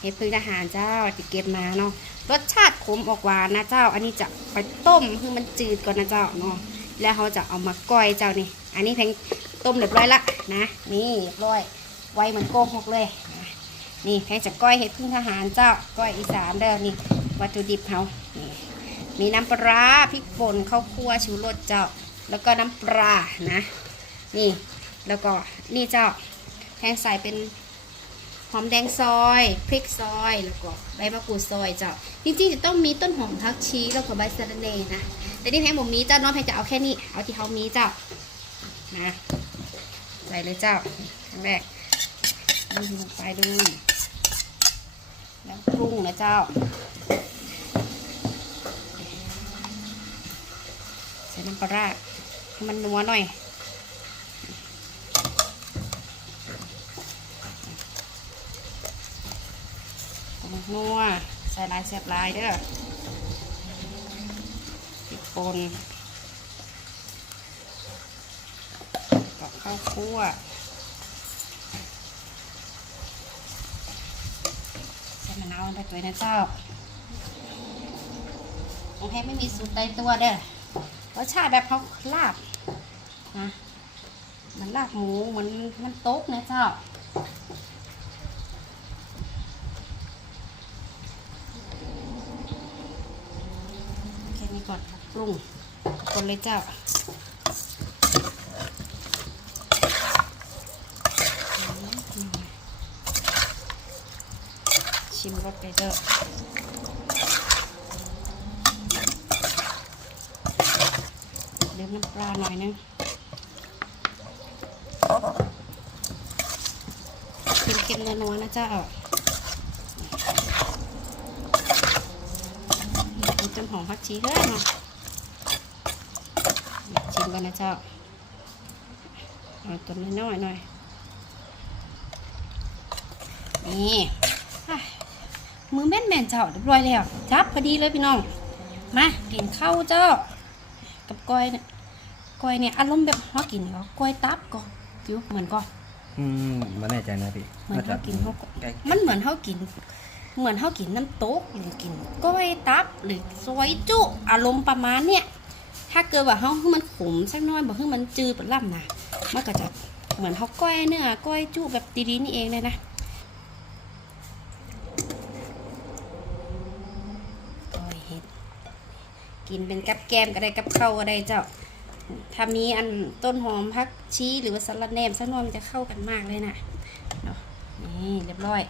เห็ดพึ่งทหารเจ้าที่เก็บมาเนาะรสชาติขมออกหวานนะเจ้า อันนี้จะไปต้มคือมันจืดก่อนนะเจ้าเนาะแล้วเขาจะเอามาก้อยเจ้านี่ อันนี้แพงต้มเรียบร้อยละนะนี่เรียบร้อยไว้มันโกหกเลยนะนี่แพงจะก้อยเห็ดพึ่งทหารเจ้าก้อยอีสานเด้อนี่วัตถุดิบเขานี่มีน้ำปลาร้าพริกป่นข้าวคั่วชูรสเจ้า แล้วก็น้ำปลานะ นี่แล้วก็นี่เจ้าแพงใส่เป็น หอมแดงซอยพริกซอยแล้วก็ใบมะกรูดซอยเจ้าจริงๆจะต้องมีต้นหอมพักชีแล้วก็ใบสะระเนนะแต่นี่แพงผมมีเจ้าน้องแพงจะเอาแค่นี้เอาที่เขามีเจ้านะใส่เลยเจ้าครั้งแรกนี่ลงไปดูแล้วปรุงนะเจ้าใส่น้ำปลาร้าให้มันนัวหน่อย นัวใส่ลายแซ่บลายเด้อพริกป่นกับข้าวคั่วใส่มะนาวไปตัวนะเจ้าของแพ้ไม่มีสูตรใดตัวเด้อรสชาติแบบเขาลาบนะมันลาบหมูมันมันโต๊กนะเจ้า แค่นี้ ก่อนปรุงคนเลยเจ้าชิมรสไปเด้อเลืมน้ำปลาหน่อยนึงเค็มๆนัวๆนะเจ้า มีต้นหอมผักชีด้วยเนาะชิมกันนะเจ้าเอาตัวน้อยๆหน่อยนี่อะมือแม่นแม่นๆเจ้าเรียบร้อยแล้วจับพอดีเลยพี่น้อง มากินข้าวเจ้า กับก้อยเนี่ยก้อยเนี่ยอารมณ์แบบฮอกินก็ก้อยตับก็คิวเหมือนก็อืมไมาแน่ใจนะพี่เหมือนเขากินเขาก็ใกล้มันเหมือนเขากิน เหมือนเขากินน้ำตกหรือกินก้อยตับหรือซอยจุ อารมณ์ประมาณเนี่ยถ้าเกิดว่าเขาให้มันขมสักหน้อยบอกให้มันจืดเป็นล่ำนะมันก็จะเหมือนเขาก้อยเนื้อก้อยจุแบบดีๆนี่เองเลยนะก้อยเห็ดกินเป็นกับแกมก็ได้กับข้าวก็ได้เจ้า ถ้ามีอันต้นหอมพักชีหรือว่าสลัดแหนมสักหน่อยมันจะเข้ากันมากเลยนะเนาะนี่เรียบร้อย